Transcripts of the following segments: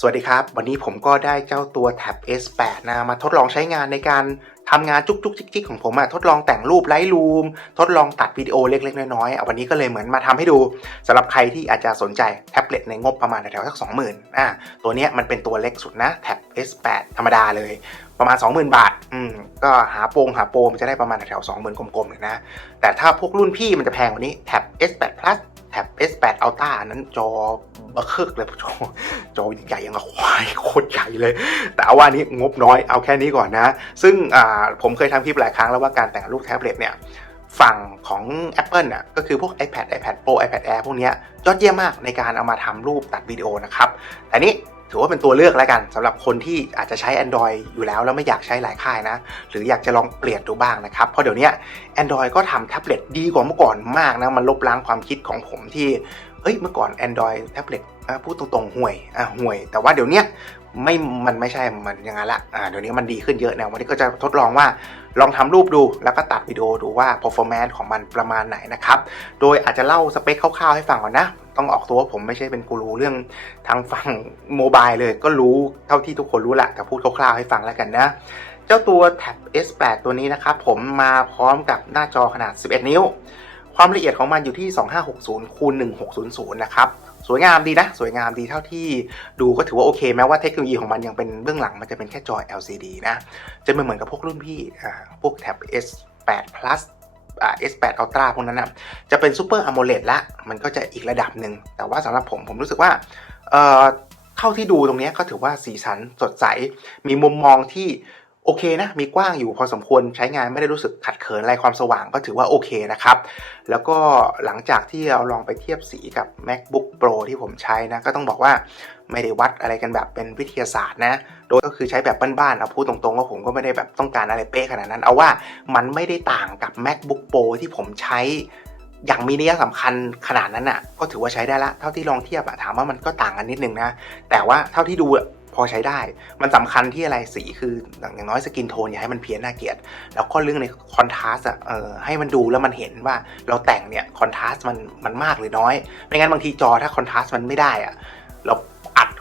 สวัสดีครับ วันนี้ผมก็ได้เจ้าตัวแท็บ S8 นะมาทดลองใช้งานในการทำงานจุกจุกจิกจิกของผมอะทดลองแต่งรูปไลท์รูมทดลองตัดวิดีโอเล็กๆน้อยๆอะวันนี้ก็เลยเหมือนมาทำให้ดูสำหรับใครที่อาจจะสนใจแท็บเล็ตในงบประมาณแถวๆสัก20,000อ่าตัวเนี้ยมันเป็นตัวเล็กสุดนะแท็บ S8 ธรรมดาเลยประมาณ 20,000 บาท อืม ก็หาโปรงหาโปรมันจะได้ประมาณแถวๆ20,000กลมๆเลยนะ แต่ถ้าพวกรุ่นพี่มันจะแพงกว่านี้แท็บ S8 Plus แท็บ S8 Ultra อันนั้นจอบะคึกเลยจอจอใหญ่ยังกับควายโคตรใหญ่เลย แต่เอาว่านี้งบน้อยเอาแค่นี้ก่อนนะ ซึ่งผมเคยทำคลิปหลายครั้งแล้วว่าการแต่งรูปแท็บเล็ตเนี่ยฝั่งของ Apple น่ะก็คือพวก iPad iPad Pro iPad Air พวกเนี้ยยอดเยี่ยมมากในการเอามาทำรูปตัดวิดีโอนะครับแต่นี้ ถือว่าเป็นตัวเลือกแล้วกันสำหรับคนที่อาจจะใช้ Android อยู่แล้วแล้วไม่อยากใช้หลายค่ายนะ หรืออยากจะลองเปลี่ยนดูบ้างนะครับ เพราะเดี๋ยวนี้ Android ก็ทำแท็บเล็ตดีกว่าเมื่อก่อนมากนะ มันลบล้างความคิดของผมที่เฮ้ยเมื่อก่อน Android แท็บเล็ตอะพูดตรงๆห่วยอะห่วย แต่ว่าเดี๋ยวนี้ไม่ มันไม่ใช่ มันอย่างนั้นละอ่าเดี๋ยวนี้มันดีขึ้นเยอะนววันนี้ก็จะทดลองว่า ลองทำรูปดู แล้วก็ตัดวิดีโอดูว่า performance ของมันประมาณไหนนะครับ โดยอาจจะเล่าสเปคคร่าวๆให้ฟังก่อนนะ ต้องออกตัวว่าผมไม่ใช่เป็นกูรูเรื่องทางฝั่งโมบายเลย ก็รู้เท่าที่ทุกคนรู้แหละแต่พูดคร่าวๆให้ฟังแล้วกันนะ เจ้าตัวแท็บ S8 ตัวนี้นะครับผมมาพร้อมกับหน้าจอขนาด 11 นิ้ว ความละเอียดของมันอยู่ที่ 2560คูณ1600 นะครับสวยงามดีนะ สวยงามดีเท่าที่ดูก็ถือว่าโอเคแม้ว่าเทคโนโลยีของมันยังเป็นเบื้องหลังมันจะเป็นแค่จอ LCD นะ จะไม่เหมือนกับพวกรุ่นพี่พวกแท็บ S8 Plus S8 Ultra พวกนั้นนะจะเป็น Super AMOLED ละมันก็จะอีกระดับหนึ่ง แต่ว่าสำหรับผมผมรู้สึกว่าเอ่อเท่าที่ดูตรงนี้ก็ถือว่าสีสันสดใส มีมุมมองที่โอเคนะ มีกว้างอยู่พอสมควรใช้งานไม่ได้รู้สึกขัดเขินอะไรความสว่างก็ถือว่าโอเคนะครับ แล้วก็หลังจากที่เราลองไปเทียบสีกับ MacBook Pro ที่ผมใช้นะ ก็ต้องบอกว่า ไม่ได้วัดอะไรกันแบบเป็นวิทยาศาสตร์นะ โดยก็คือใช้แบบบ้านๆเอาพูดตรงๆว่าผมก็ไม่ได้แบบต้องการอะไรเป๊ะขนาดนั้น เอาว่ามันไม่ได้ต่างกับ MacBook Pro ที่ผมใช้อย่างมีนัยสำคัญขนาดนั้นอะ ก็ถือว่าใช้ได้ละ เท่าที่ลองเทียบอะถามว่ามันก็ต่างกันนิดนึงนะ แต่ว่าเท่าที่ดูอะพอใช้ได้ มันสำคัญที่อะไรสีคืออย่างน้อยสกินโทนอย่าให้มันเพี้ยนน่าเกลียด แล้วก็เรื่องในคอนทราสอะเออให้มันดูแล้วมันเห็นว่าเราแต่งเนี่ยคอนทราสมันมันมากหรือน้อย ไม่งั้นบางทีจอถ้าคอนทราสมันไม่ได้อะเรา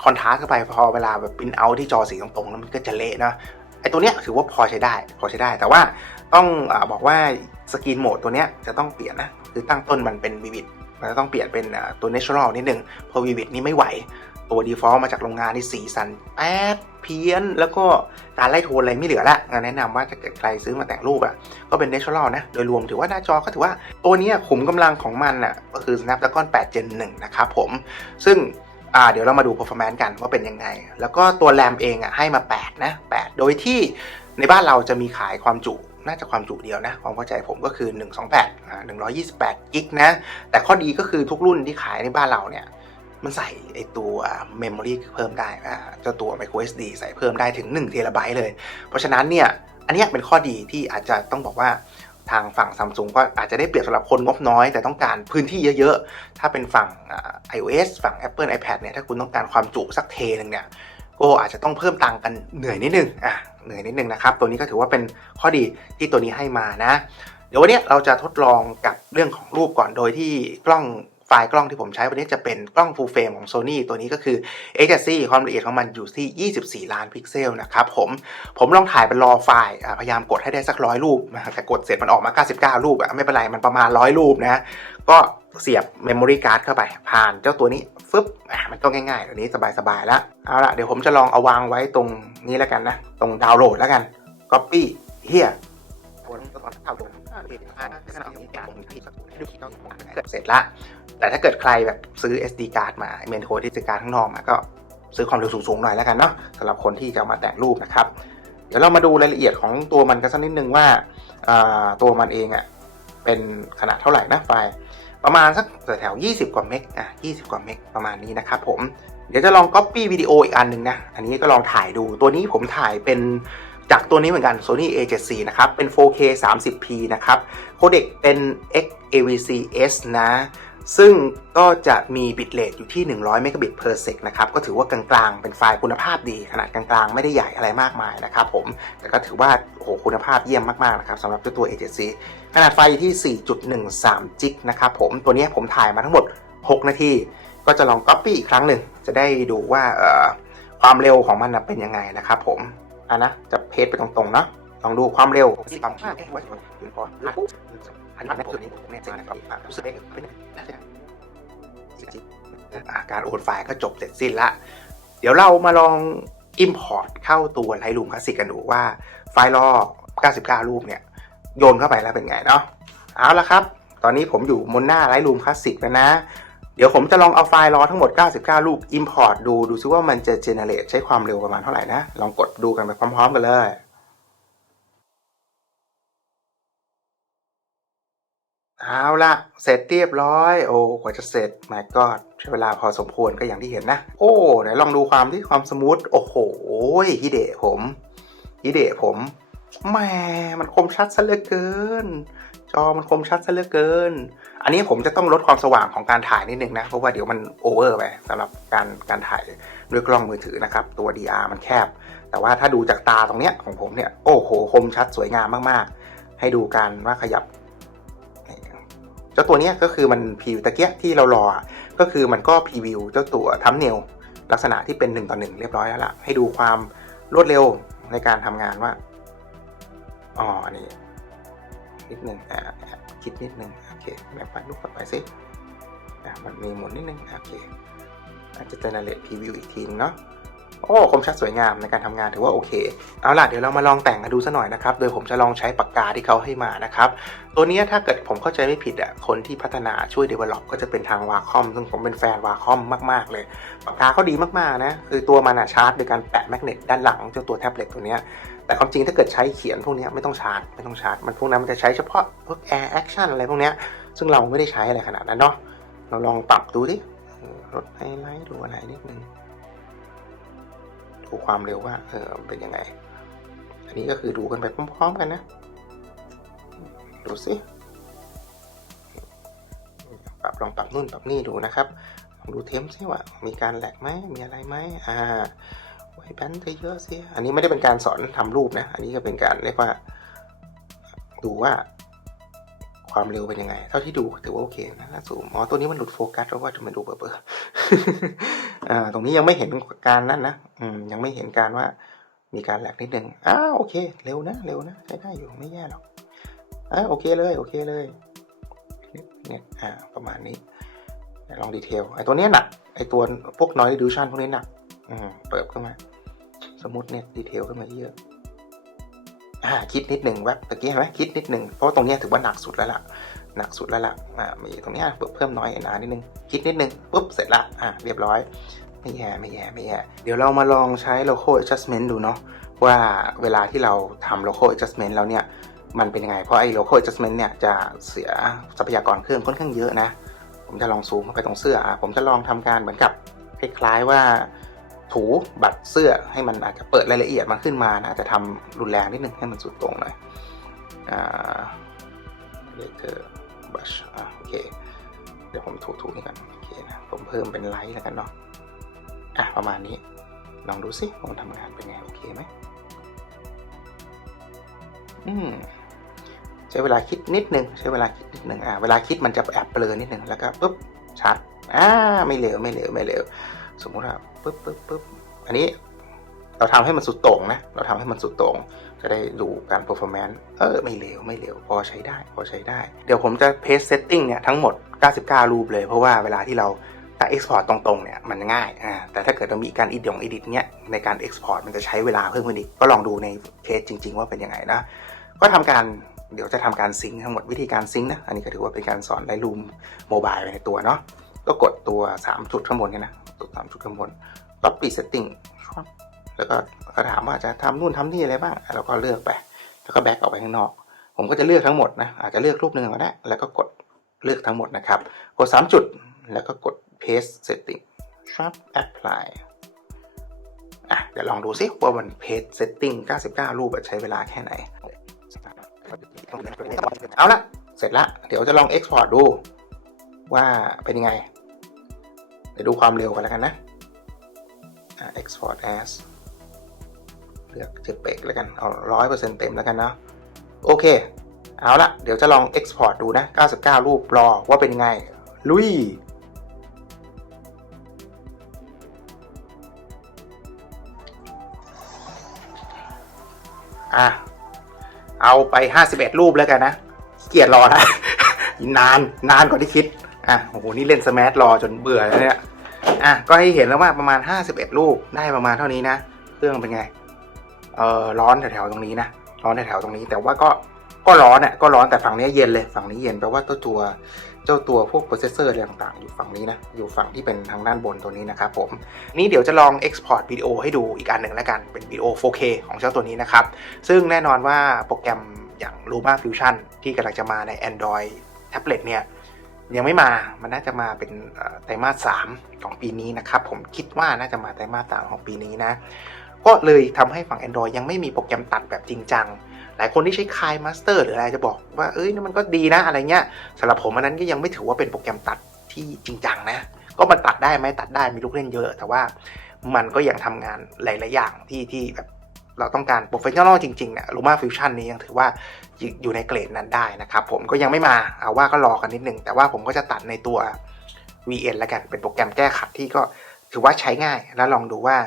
คอนทราสเข้าไปพอเวลาแบบพิมพ์เอาที่จอสีตรงๆแล้วมันก็จะเละนะไอตัวเนี้ยถือว่าพอใช้ได้พอใช้ได้ แต่ว่าต้องอบอกว่าสกรีนโหมดตัวเนี้ยจะต้องเปลี่ยนนะคือตั้งต้นมันเป็นวิวิดมันจะต้องเปลี่ยนเป็นตัว natural นิดนึงเพราะวิวิดนี่ไม่ไหว ตัว default มาจากโรงงานนี่สีสันแป๊ดเพี้ยน แล้วก็การไล่โทนอะไรไม่เหลือละแนะนำว่าถ้าเกิดใครซื้อมาแต่งรูปอะก็เป็น natural นะ โดยรวมถือว่าหน้าจอก็ถือว่าตัวเนี้ยขุมกำลังของมันอะก็คือ Snapdragon 8 Gen 1นะครับผมซึ่ง อ่าเดี๋ยวเรามาดู performance กันว่าเป็นยังไง แล้วก็ตัวแรมเองอะให้มา 8 นะ 8 โดยที่ในบ้านเราจะมีขายความจุน่าจะความจุเดียวนะ ความเข้าใจผมก็คือ 128อ่า128 กิกนะ แต่ข้อดีก็คือทุกรุ่นที่ขายในบ้านเราเนี่ย มันใส่ไอตัวเมมโมรีเพิ่มได้อ่าเจ้าตัว micro SD ใส่เพิ่มได้ถึง1เทราไบต์เลย เพราะฉะนั้นเนี่ย อันนี้เป็นข้อดีที่อาจจะต้องบอกว่า ทางฝั่งซัมซุงก็อาจจะได้เปรียบสำหรับคนงบน้อย แต่ต้องการพื้นที่เยอะๆ ถ้าเป็นฝั่ง iOS ฝั่ง Apple iPad เนี่ยถ้าคุณต้องการความจุสักเทนึงเนี่ยก็อาจจะต้องเพิ่มตังกันเหนื่อยนิดนึงอะเหนื่อยนิดนึงนะครับตัวนี้ก็ถือว่าเป็นข้อดีที่ตัวนี้ให้มานะ เดี๋ยววันนี้เราจะทดลองกับเรื่องของรูปก่อนโดยที่กล้อง ไฟล์กล้องที่ผมใช้วันนี้จะเป็นกล้อง full frame ของ Sony ตัวนี้ก็คือ a อ c ความละเอียดของมันอยู่ที่ 24 ล้านพิกเซลนะครับผมผมลองถ่ายเป็นรอไฟล์อะพยายามกดให้ได้สักร้อยรูปนะแต่กดเสร็จมันออกมา 99 รูปอะไม่เป็นไรมันประมาณร้อยรูปนะก็เสียบเมมโมรี่การ์ดเข้าไป ผ่านเจ้าตัวนี้ฟึบอะมันก็ง่ายๆตัวนี้สบายๆแล้วเอาละเดี๋ยวผมจะลองเอาวางไว้ตรงนี้แล้วกันนะ ตรงดาวน์โหลดแล้วกัน Copy เฮียเสร็จละ แต่ถ้าเกิดใครแบบซื้อ SD card มาเมนโคที่ SD card ข้างนอกมาก็ซื้อความเร็วสูงๆหน่อยแล้วกันเนาะสำหรับคนที่จะามาแต่งรูปนะครับ เดี๋ยวเรามาดูรายละเอียดของตัวมันกันสักนิดนึงว่าตัวมันเองอะ่ะเป็นขนาดเท่าไหร่นะไฟล์ประมาณสักแถวๆ20 กว่าเมกอะ20 กว่าเมกประมาณนี้นะครับผมเดี๋ยวจะลอง Copy วิดีโออีกอันหนึ่งนะ อันนี้ก็ลองถ่ายดู ตัวนี้ผมถ่ายเป็นจากตัวนี้เหมือนกัน Sony A74 นะครับ เป็น 4K 30p นะครับ โคเด็กเป็น XAVC-S นะ ซึ่งก็จะมีบิตเรทอยู่ที่ 100 เมกะบิต per sec นะครับ ก็ถือว่ากลางๆ เป็นไฟล์คุณภาพดี ขนาดกลางๆ ไม่ได้ใหญ่อะไรมากมายนะครับผม แต่ก็ถือว่าโอ้โหคุณภาพเยี่ยมมากๆ นะครับสำหรับเจ้าตัว A74 ขนาดไฟอยู่ที่ 4.13 จิกนะครับผม ตัวนี้ผมถ่ายมาทั้งหมด 6 นาที ก็จะลอง Copy อีกครั้งหนึ่ง จะได้ดูว่าเอ่อความเร็วของมันเป็นยังไงนะครับผมอะนะ จะเพจไปตรงๆ เนาะลองดูความเร็วที่ต่ำม กไว้ถึงพออันนี้ในตัวนี้ผมเนี่ยจนะครับรู้สึกได้เป็นอะการโอนไฟล์ก็จบเสร็จสิ้นละ เดี๋ยวเรามาลอง Import เข้าตัว Lightroom Classic กันดูว่าไฟล์รอ 99 รูปเนี่ย โยนเข้าไปแล้วเป็นไงเนาะเอาละครับ ตอนนี้ผมอยู่บนหน้า Lightroom Classic แล้วนะ เดี๋ยวผมจะลองเอาไฟล์รอทั้งหมด 99 รูป Import ดูดูซิว่ามันจะ generate ใช้ความเร็วประมาณเท่าไหร่นะ ลองกดดูกันไปพร้อม ๆ กันเลย เอาละเสร็จเรียบร้อย โอ้กว่าจะเสร็จแม่ก็ใช้เวลาพอสมควรก็อย่างที่เห็นนะ โอ้ไหนลองดูความที่ความสมูทโอ้โหฮิเดะผมฮิเดะผมแหมมันคมชัดซะเหลือเกิน จอมันคมชัดซะเหลือเกิน อันนี้ผมจะต้องลดความสว่างของการถ่ายนิดนึงนะ เพราะว่าเดี๋ยวมันโอเวอร์ไปสำหรับการการถ่ายด้วยกล้องมือถือนะครับ ตัว DR มันแคบ แต่ว่าถ้าดูจากตาตรงเนี้ยของผมเนี่ย โอ้โห คมชัดสวยงามมากๆ ให้ดูกันว่าขยับ เจ้าตัวเนี้ยก็คือมันพรีวิวตะเกียที่เรารอ ก็คือมันก็พรีวิวเจ้าตัวทัมเนลลักษณะที่เป็น1ต่อ1เรียบร้อยแล้วล่ะ ให้ดูความรวดเร็วในการทำงานว่า อ๋ออันนี้นิดนึงอ่าคิดนิดนึง โอเคแบบไปลูกต่อไปสิอะมันมีหมุนนิดนึง โอเคอาจจะเจเนเรตพรีวิวอีกทีนึงเนาะ โอ้คมชัดสวยงามในการทำงานถือว่าโอเค เอาล่ะเดี๋ยวเรามาลองแต่งกันดูซะหน่อยนะครับ โดยผมจะลองใช้ปากกาที่เขาให้มานะครับ ตัวนี้ถ้าเกิดผมเข้าใจไม่ผิดอะคนที่พัฒนาช่วย develop ก็จะเป็นทางวาคอมซึ่งผมเป็นแฟนวาคอมมากๆ เลยปากกาเขาดีมากๆนะคือตัวมันอะชาร์จโดยการแปะแมกเนตด้านหลังเจ้าตัวแท็บเล็ตตัวนี้แต่ความจริงถ้าเกิดใช้เขียนพวกนี้ไม่ต้องชาร์จไม่ต้องชาร์จมันพวกนั้นมันจะใช้เฉพาะพวก air action อะไรพวกนี้ซึ่งเราไม่ได้ใช้อะไรขนาดนั้นเนาะเราลองปรับดูดิลดไฮไลท์ดูอะไรนิดนึง ดูความเร็วว่า เออเป็นยังไง อันนี้ก็คือดูกันไปพร้อมๆกันนะ ดูสิปรับลองปรับนู่นปรับนี่ดูนะครับลองดูเทมซิว่า มีการแหลกไหมมีอะไรไหมอ่าไว้แบนเธอเยอะสิอันนี้ไม่ได้เป็นการสอนทำรูปนะ อันนี้ก็เป็นการเรียกว่า ดูว่า ความเร็วเป็นยังไง เท่าที่ดูถือว่าโอเคนะถ้าสูงอ๋อตัวนี้มันหลุดโฟกัสเพราะว่าจะมันดูเบลอๆอ่าตรงนี้ยังไม่เห็นการนั่นนะอืมยังไม่เห็นการว่ามีการแหลกนิดนึงอ้าโอเค เร็วนะเร็วนะใช้ได้อยู่ไม่แย่หรอกอ่าโอเคเลยโอเคเลยเนี่ยอ่าประมาณนี้ลองดีเทลไอ้ตัวเนี้ยหนักไอ้ตัวพวก noise reduction พวกนี้หนักอืมเปิดขึ้นมา สมมติเนี่ยดีเทลขึ้นมาเยอะ อ่าคิดนิดหนึ่งแวบตะกี้เห็นไหมคิดนิดหนึ่งเพราะว่าตรงนี้ถือว่าหนักสุดแล้วล่ะหนักสุดแล้วล่ะอ่ามีตรงนี้เพิ่มเพิ่มน้อยนานิดนึงคิดนิดนึงปุ๊บเสร็จละอ่าเรียบร้อยไม่แย่ไม่แย่ไม่แย่เดี๋ยวเรามาลองใช้ local adjustment ดูเนาะว่าเวลาที่เราทำ local adjustment แล้วเนี่ยมันเป็นยังไง เพราะไอ้ local adjustment เนี่ยจะเสียทรัพยากรเครื่องค่อนข้างเยอะนะ ผมจะลองซูมเข้าไปตรงเสื้ออะผมจะลองทำการเหมือนกับคล้ายๆว่า ถูบัตรเสื้อให้มันอาจจะเปิดรายละเอียดมันขึ้นมานะจะทำรุนแรงนิดนึงให้มันสุดตรงหน่อยอ่าเลเกอร์บัชโอเค เดี๋ยวผมถูๆนี่กันโอเคนะผมเพิ่มเป็นไลท์แล้วกันเนาะอะประมาณนี้ ลองดูสิว่ามันทำงานเป็นไงโอเคไหมอืมใช้เวลาคิดนิดนึงใช้เวลาคิดนิดนึงอ่าเวลาคิดมันจะแอบเบลอนิดนึงแล้วก็ปุ๊บชัดอ่าไม่เร็วไม่เร็วไม่เร็ว สมมุติว่าปุ๊บปุ๊บปุ๊บอันนี้เราทำให้มันสุดโต่งนะ เราทำให้มันสุดโต่งจะได้ดูการ performance เออ ไม่เร็วไม่เร็วพอใช้ได้ พอใช้ได้ เดี๋ยวผมจะ paste setting เนี่ยทั้งหมด 99 รูปเลย เพราะว่าเวลาที่เราถ้า export ตรงๆ เนี่ย มันง่าย อ่า แต่ถ้าเกิดเรามีการ edit ง edit เนี่ยในการ export มันจะใช้เวลาเพิ่มขึ้นอีก ก็ลองดูในเคสจริง ๆ ว่าเป็นยังไงนะ ก็ทำการเดี๋ยวจะทำการซิงค์ทั้งหมดวิธีการซิงค์นะ อันนี้ก็ถือว่าเป็นการสอนไลท์รูมโมบายไปในตัวเนาะ ก็กดตัว 3 จุดข้างบนเนี่ยนะตัว3จุดข้างบน copy setting ครับแล้วก็ก็ถามว่าจะทำนู่นทำนี่อะไรบ้างเราก็เลือกไป แล้วก็แบ็กออกไปข้างนอก ผมก็จะเลือกทั้งหมดนะอาจจะเลือกรูปหนึ่งก็ได้แล้วก็กดเลือกทั้งหมดนะครับ กด 3 จุดแล้วก็กด paste setting sharp apply อะเดี๋ยวลองดูซิว่ามัน paste setting 99 รูปอะใช้เวลาแค่ไหน เอาละเสร็จละเดี๋ยวจะลอง export ดูว่าเป็นยังไง เดี๋ยวดูความเร็วกันแล้วกันนะ export as เลือก JPEG แล้วกัน เอาร้อยเปอร์เซ็นต์เต็มแล้วกันเนาะ โอเค เอาละ เดี๋ยวจะลอง export ดูนะ 99 รูปรอว่าเป็นไง ลุยอะ เอาไป 51 รูปแล้วกันนะ เกียดรอนะ นาน นานกว่าที่คิด อะโอ้โหนี่เล่นสมาร์ทรอจนเบื่อแล้วเนี่ยอะก็ให้เห็นแล้วว่าประมาณ 51รูปได้ประมาณเท่านี้นะเครื่องเป็นไงเออร้อนแถวๆตรงนี้นะร้อนแถวๆตรงนี้ แต่ว่าก็ก็ร้อนอะก็ร้อนแต่ฝั่งนี้เย็นเลยฝั่งนี้เย็นแปลว่าตัวตัวเจ้าตัวพวกโปรเซสเซอร์อะไรต่างๆ อยู่ฝั่งนี้นะ อยู่ฝั่งที่เป็นทางด้านบนตัวนี้นะครับผม นี่เดี๋ยวจะลอง Export วิดีโอให้ดูอีกอันหนึ่งแล้วกัน เป็นวิดีโอ 4K ของเจ้าตัวนี้นะครับ ซึ่งแน่นอนว่าโปรแกรมอย่าง Luma Fusion ที่กำลังจะมาใน Android Tablet เนี่ย ยังไม่มา มันน่าจะมาเป็นไตรมาส3ของปีนี้นะครับ ผมคิดว่าน่าจะมาไตรมาส3ของปีนี้นะ ก็เลยทำให้ฝั่ง Android ยังไม่มีโปรแกรมตัดแบบจริงจัง หลายคนที่ใช้คายมาสเตอร์หรืออะไรจะบอกว่า เอ้ยนี่มันก็ดีนะอะไรเงี้ยสำหรับผมอันนั้นก็ยังไม่ถือว่าเป็นโปรแกรมตัดที่จริงจังนะ ก็มันตัดได้ไหมตัดได้มีลูกเล่นเยอะ แต่ว่ามันก็ยังทำงานหลาย ๆ อย่างที่ที่แบบ เราต้องการโปรเฟชชั่นอลจริงๆเนี่ย Luma Fusion นี้ยังถือว่าอยู่ในเกรดนั้นได้นะครับผมก็ยังไม่มาเอาว่าก็รอกันนิดนึง แต่ว่าผมก็จะตัดในตัว VN แล้วกันเป็นโปรแกรมแก้ขัดที่ก็ถือว่าใช้ง่าย แล้วลองดูว่า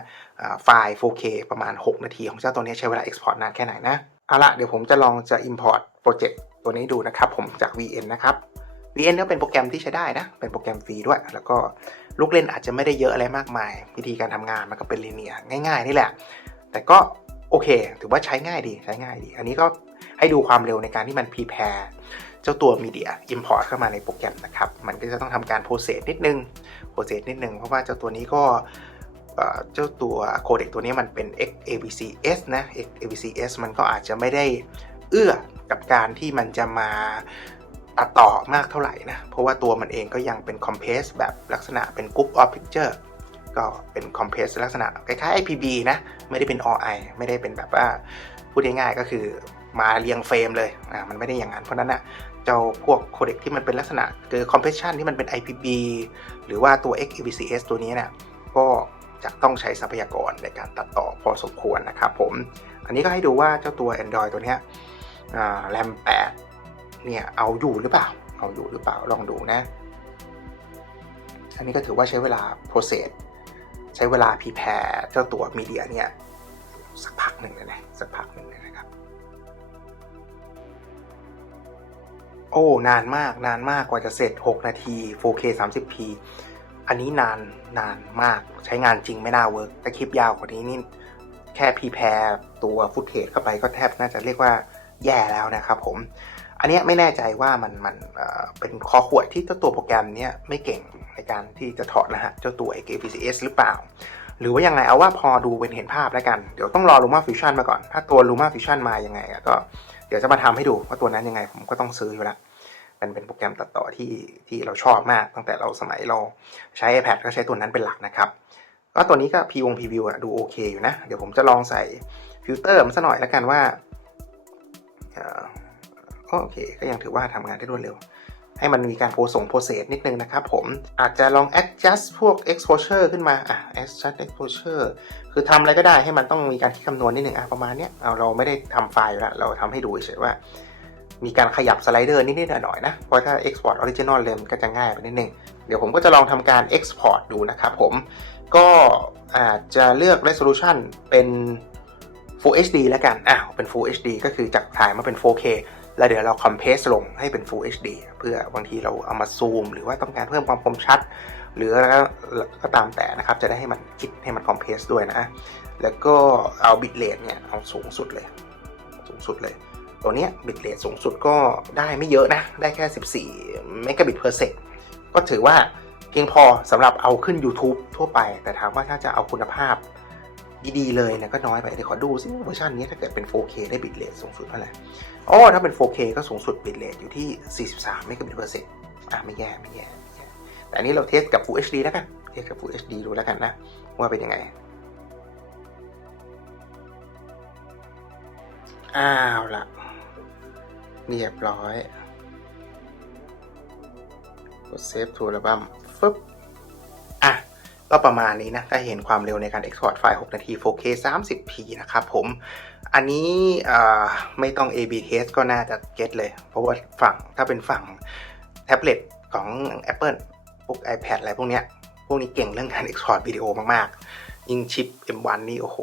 อ่าไฟล์ 4K ประมาณ 6 นาทีของเจ้าตัวนี้ใช้เวลา Export นานแค่ไหนนะ เอาละเดี๋ยวผมจะลองจะ Import โปรเจกต์ตัวนี้ดูนะครับผมจาก VN นะครับ VN ก็เป็นโปรแกรมที่ใช้ได้นะ เป็นโปรแกรมฟรีด้วย แล้วก็ลูกเล่นอาจจะไม่ได้เยอะอะไรมากมาย วิธีการทำงานมันก็เป็นลีเนียง่าย ๆ นี่แหละ แต่ก็ โอเค ถือว่าใช้ง่ายดีใช้ง่ายดี อันนี้ก็ให้ดูความเร็วในการที่มัน prepare เจ้าตัว Media Import เข้ามาในโปรแกรมนะครับ มันก็จะต้องทำการ process นิดนึง process นิดนึง เพราะว่าเจ้าตัวนี้ก็เจ้าตัวโคเด็กตัวนี้มันเป็น XAVCS นะ XAVCS มันก็อาจจะไม่ได้เอื้อกับการที่มันจะมาตัดต่อมากเท่าไหร่นะ เพราะว่าตัวมันเองก็ยังเป็น compress แบบลักษณะเป็น group of picture ก็เป็น compress ลักษณะคล้ายๆ IPB นะ ไม่ได้เป็น OI ไม่ได้เป็นแบบว่าพูดง่ายๆก็คือมาเรียงเฟรมเลยอ่ามันไม่ได้อย่างนั้น เพราะนั้นอะเจ้าพวกโคเด็กที่มันเป็นลักษณะคือ compression ที่มันเป็น IPB หรือว่าตัว XAVCS ตัวนี้เนี่ยก็จะต้องใช้ทรัพยากรในการตัดต่อพอสมควรนะครับผม อันนี้ก็ให้ดูว่าเจ้าตัว Android ตัวนี้แรม8เนี่ยเอาอยู่หรือเปล่า เอาอยู่หรือเปล่าลองดูนะ อันนี้ก็ถือว่าใช้เวลา process ใช้เวลา prepare เจ้าตัว media เนี่ยสักพักหนึ่งเลยนะสักพักหนึ่งเลยนะครับ โอ้ นานมากนานมากกว่าจะเสร็จ 6 นาที 4K 30p อันนี้นานนานมากใช้งานจริงไม่น่าเวิร์กแต่คลิปยาวกว่านี้นี่แค่พีแพรตัวฟุตเทจเข้าไปก็แทบน่าจะเรียกว่าแย่แล้วนะครับผม อันนี้ไม่แน่ใจว่ามันมันเป็นคอขวดที่เจ้าตัวโปรแกรมเนี้ยไม่เก่งในการที่จะถอดรหัสเจ้าตัว AKPCS หรือเปล่า หรือว่ายังไงเอาว่าพอดูเป็นเห็นภาพแล้วกัน เดี๋ยวต้องรอ Luma Fusion มาก่อน ถ้าตัว Luma Fusion มายังไงก็เดี๋ยวจะมาทำให้ดูว่าตัวนั้นยังไงผมก็ต้องซื้ออยู่ล้วมันเป็นโปรแกรมตัดต่อที่ที่เราชอบมาก ตั้งแต่เราสมัยเราใช้ iPad ก็ใช้ตัวนั้นเป็นหลักนะครับก็ตัวนี้ก็พีวงพีวิวอะดูโอเคอยู่นะ เดี๋ยวผมจะลองใส่ฟิลเตอร์มันสักหน่อยแล้วกันว่า เอ่อโอเค ก็ยังถือว่าทำงานได้รวดเร็ว ให้มันมีการโพส่งโปรเซสนิดนึงนะครับผมอาจจะลอง adjust พวก exposure ขึ้นมาอะ adjust exposure คือทำอะไรก็ได้ให้มันต้องมีการคิดคำนวณนิดนึงอะประมาณเนี้ยเอาเราไม่ได้ทำไฟล์แล้วเราทำให้ดูเฉยว่า มีการขยับสไลเดอร์นิดๆหน่อยๆนะเพราะถ้า export original เลยมันก็จะง่ายไปนิดนึงเดี๋ยวผมก็จะลองทำการ export ดูนะครับผมก็อาจจะเลือก resolution เป็น Full HD แล้วกัน อ้าว เป็น Full HD ก็คือจากถ่ายมาเป็น 4K แล้วเดี๋ยวเรา compress ลงให้เป็น Full HD เพื่อบางทีเราเอามาซูม หรือว่าต้องการเพิ่มความคมชัด หรืออะไรก็ตามแต่นะครับ จะได้ให้มันคิดให้มัน compress ด้วยนะ แล้วก็เอา bitrate เนี่ยเอาสูงสุดเลย สูงสุดเลย ตัวเนี้ยบิตเรทสูงสุดก็ได้ไม่เยอะนะ ได้แค่ 14เมกะบิต per sec ก็ถือว่าเพียงพอสำหรับเอาขึ้น YouTube ทั่วไป แต่ถามว่าถ้าจะเอาคุณภาพ ดีๆเลยนะก็น้อยไปเดี๋ยวขอดูซิเวอร์ชันนี้ถ้าเกิดเป็น 4K ได้บิตเรทสูงสุดเท่าไหร่อ๋อถ้าเป็น 4K ก็สูงสุดบิตเรทอยู่ที่ 43เมกะบิต per sec อะไม่แย่ไม่แย่ไม่แย่แต่อันนี้เราเทสกับ Full HD แล้วกันเทสกับ Full HD ดูแล้วกันนะ ว่าเป็นยังไงอ้าวละเรียบร้อยกดเซฟทูอัลบั้มฟึบ ก็ประมาณนี้นะถ้าเห็นความเร็วในการ Export ไฟล์ 6 นาที 4K 30p นะครับผมอันนี้ไม่ต้อง A/B test ก็น่าจะเก็ตเลย เพราะว่าฝั่งถ้าเป็นฝั่งแท็บเล็ตของ Apple พวก iPad อะไรพวกเนี้ย พวกนี้เก่งเรื่องการ Export วิดีโอมากๆ ยิ่งชิป M1 นี่โอ้โห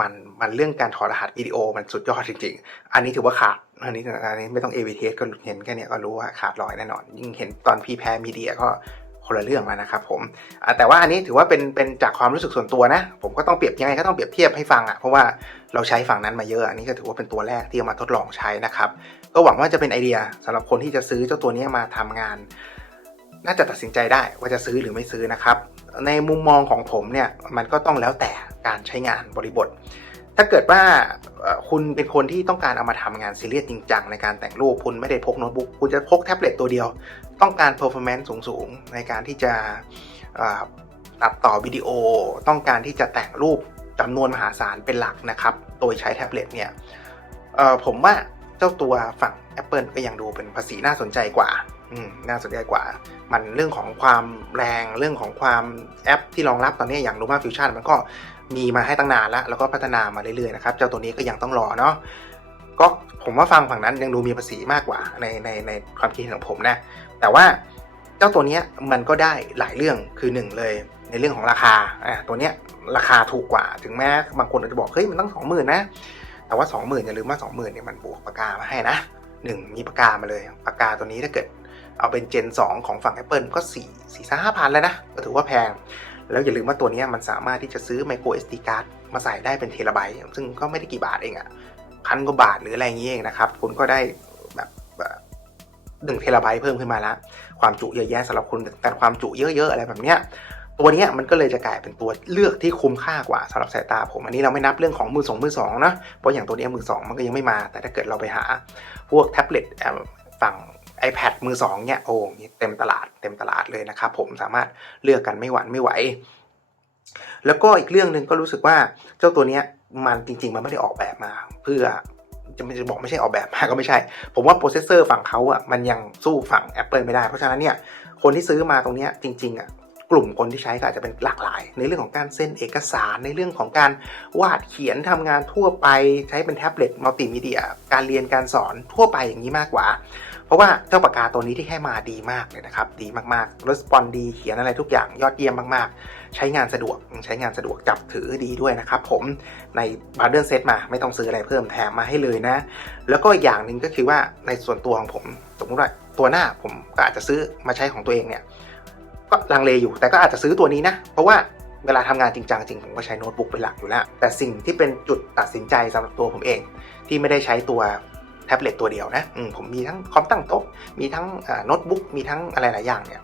มันมันเรื่องการถอดรหัสวิดีโอมันสุดยอดจริง ๆ อันนี้ถือว่าขาด อันนี้อันนี้ไม่ต้อง a v test ก็เห็นแค่นี้ก็รู้ว่าขาดลอยแน่นอน ยิ่งเห็นตอนพีแพรมีเดียก็ คนละเรื่องแล้วนะครับผมแต่ว่าอันนี้ถือว่าเป็นเป็นจากความรู้สึกส่วนตัวนะ ผมก็ต้องเปรียบยังไงก็ต้องเปรียบเทียบให้ฟังอะเพราะว่าเราใช้ฝั่งนั้นมาเยอะอันนี้ก็ถือว่าเป็นตัวแรกที่เอามาทดลองใช้นะครับก็หวังว่าจะเป็นไอเดียสำหรับคนที่จะซื้อเจ้าตัวนี้มาทำงาน น่าจะตัดสินใจได้ว่าจะซื้อหรือไม่ซื้อนะครับในมุมมองของผมเนี่ยมันก็ต้องแล้วแต่การใช้งานบริบท ถ้าเกิดว่าคุณเป็นคนที่ต้องการเอามาทำงานซีเรียสจริงจังในการแต่งรูปคุณไม่ได้พกโน้ตบุ๊กคุณจะพกแท็บเล็ตตัวเดียว ต้องการ performance สูงๆ ในการที่จะตัดต่อวิดีโอ ต้องการที่จะแต่งรูปจำนวนมหาศาลเป็นหลักนะครับ โดยใช้แท็บเล็ตเนี่ยผมว่าเจ้าตัวฝั่ง Apple ก็ยังดูเป็นภาษีน่าสนใจกว่าน่าสนใจกว่า มันเรื่องของความแรงเรื่องของความแอปที่รองรับตอนนี้อย่าง Luma Fusion มันก็ มีมาให้ตั้งนานแล้วแล้วก็พัฒนามาเรื่อยๆนะครับเจ้าตัวนี้ก็ยังต้องรอเนาะก็ผมว่าฟังฝั่งนั้นยังดูมีภาษีมากกว่าในในในความคิดเห็นของผมนะ แต่ว่าเจ้าตัวนี้มันก็ได้หลายเรื่องคือหนึ่งเลย ในเรื่องของราคาอ่าตัวเนี้ยราคาถูกกว่าถึงแม้บางคนอาจจะบอกเฮ้ยมันต้องสองหมื่นนะแต่ว่าสองหมื่นอย่าลืมว่าสองหมื่นเนี่ยมันบวกปากกามาให้นะหนึ่งมีปากกามาเลยปากกาตัวนี้ถ้าเกิดเอาเป็น Gen 2ของฝั่ง Apple ก็4 4 5 5พันแล้วนะ ก็ถือว่าแพง แล้วอย่าลืมว่าตัวนี้มันสามารถที่จะซื้อ micro SD card มาใส่ได้เป็นเทราไบต์ซึ่งก็ไม่ได้กี่บาทเองอะ่ะพันกว่าบาทหรืออะไรอย่างนี้ยเองนะครับ คุณก็ได้แบบหนึ่งเทราไบต์เพิ่มขึ้นมาล้วความจุเยอะแยะสำหรับคุณแต่ความจุเยอะๆอะไรแบบเนี้ยตัวนี้มันก็เลยจะกลายเป็นตัวเลือกที่คุ้มค่ากว่าสำหรับสายตาผม อันนี้เราไม่นับเรื่องของมือสองมือสองนะเพราะอย่างตัวนี้มือสองมันก็ยังไม่มา แต่ถ้าเกิดเราไปหาพวกแท็บเล็ตฝั่ง iPad มือสองเนี่ยโอ้ยเต็มตลาดเต็มตลาดเลยนะครับผมสามารถเลือกกันไม่หวั่นไม่ไหว แล้วก็อีกเรื่องหนึ่งก็รู้สึกว่าเจ้าตัวเนี้ยมันจริง ๆ มันไม่ได้ออกแบบมา เพื่อจะไม่จะบอกไม่ใช่ออกแบบมาก็ไม่ใช่ ผมว่าโปรเซสเซอร์ฝั่งเขาอะมันยังสู้ฝั่ง Apple ไม่ได้ เพราะฉะนั้นเนี่ยคนที่ซื้อมาตรงเนี้ยจริงๆอะกลุ่มคนที่ใช้ก็อาจจะเป็นหลากหลาย ในเรื่องของการเซ็นเอกสารในเรื่องของการวาดเขียนทำงานทั่วไปใช้เป็นแท็บเล็ตมัลติมีเดีย การเรียนการสอนทั่วไปอย่างนี้มากกว่า เพราะว่าเจ้าปากกาตัวนี้ที่ให้มาดีมากเลยนะครับดีมากๆรีสปอนดีเขียนอะไรทุกอย่างยอดเยี่ยมมากๆ ใช้งานสะดวกใช้งานสะดวกจับถือดีด้วยนะครับผมในบาร์เดอร์เซตมาไม่ต้องซื้ออะไรเพิ่มแถมมาให้เลยนะ แล้วก็อีกอย่างหนึ่งก็คือว่าในส่วนตัวของผมสมมติว่าตัวหน้าผมก็อาจจะซื้อมาใช้ของตัวเองเนี่ยก็ลังเลอยู่แต่ก็อาจจะซื้อตัวนี้นะ เพราะว่าเวลาทำงานจริงจังจริงผมก็ใช้โน้ตบุ๊กเป็นหลักอยู่แล้ว แต่สิ่งที่เป็นจุดตัดสินใจสำหรับตัวผมเอง ที่ไม่ได้ใช้ตัว แท็บเล็ตตัวเดียวนะมผมมีทั้งคอมตั้งโต๊ะมีทั้งโน้ตบุ๊กมีทั้งอะไรหลายอย่างเนี่ย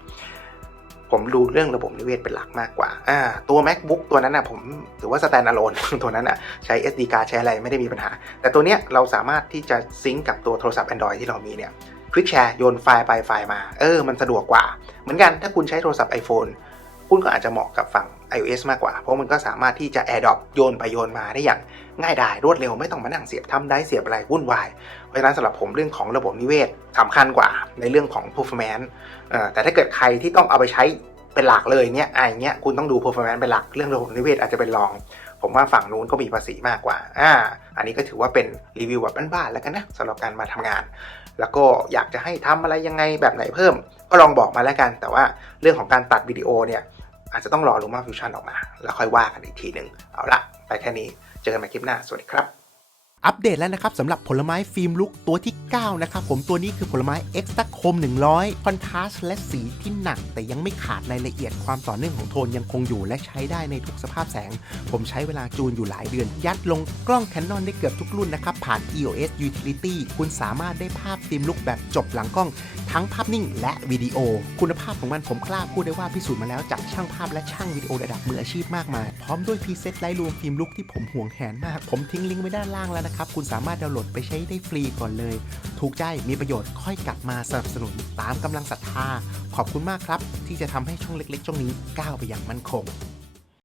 ผมดูเรื่องระบบนิเวศเป็นหลักมากกว่า อ่า ตัว macbook ตัวนั้นนะผมถือว่า stand alone ตัวนั้นนะใช้ SD card ใช้อะไรไม่ได้มีปัญหา แต่ตัวเนี้ยเราสามารถที่จะซิงก์กับตัวโทรศัพท์ Android ที่เรามีเนี่ยควิกแชร์โยนไฟล์ไปไฟล์มา เออ มันสะดวกกว่า เหมือนกันถ้าคุณใช้โทรศัพท์ iPhone คุณก็อาจจะเหมาะกับฝั่ง iOS มากกว่า เพราะมันก็สามารถที่จะ AirDrop โยนไปโยนมาได้อย่างง่ายดายรวดเร็วไม่ต้องมานั่งเสียบทำได้เสียบอะไรวุ่นวาย เพราะฉะนั้นสำหรับผมเรื่องของระบบนิเวศสำคัญกว่าในเรื่องของ performance แต่ถ้าเกิดใครที่ต้องเอาไปใช้เป็นหลักเลยเนี่ยไอเงี้ยคุณต้องดู performance เป็นหลักเรื่องระบบนิเวศอาจจะเป็นรอง ผมว่าฝั่งนู้นก็มีภาษีมากกว่าอ่าอันนี้ก็ถือว่าเป็นรีวิวแบบบ้านๆแล้วกันนะสำหรับการมาทำงาน แล้วก็อยากจะให้ทำอะไรยังไงแบบไหนเพิ่ม ก็ลองบอกมาแล้วกัน แต่ว่าเรื่องของการตัดวิดีโอเนี่ย อาจจะต้องรอ Luma Fusion ออกมา แล้วค่อยว่ากันอีกทีหนึ่งเอาละไปแค่นี้เจอกันใหม่คลิปหน้า สวัสดีครับ อัปเดตแล้วนะครับสำหรับผลไม้ฟิล์มลุกตัวที่ 9 นะครับผมตัวนี้คือผลไม้ Extra คม 100 คอนทราสต์และสีที่หนัก แต่ยังไม่ขาดรายละเอียดความต่อเนื่องของโทนยังคงอยู่และใช้ได้ในทุกสภาพแสง ผมใช้เวลาจูนอยู่หลายเดือน ยัดลงกล้อง Canon ได้เกือบทุกรุ่นนะครับผ่าน EOS Utility คุณสามารถได้ภาพฟิล์มลุกแบบจบหลังกล้อง ทั้งภาพนิ่งและวิดีโอ คุณภาพของมันผมกล้าพูดได้ว่าพิสูจน์มาแล้วจากช่างภาพและช่างวิดีโอระดับมืออาชีพมากมาย พร้อมด้วยพรีเซตไลท์รูมฟิล์มลุกที่ผมห่วงแหนมาก ผมทิ้งลิงก์ไว้ด้านล่างแล้วนะครับ คุณสามารถดาวน์โหลดไปใช้ได้ฟรีก่อนเลย ถูกใจมีประโยชน์ค่อยกลับมาสนับสนุนตามกำลังศรัทธา ขอบคุณมากครับ ที่จะทำให้ช่องเล็กๆช่องนี้ก้าวไปอย่างมั่นคง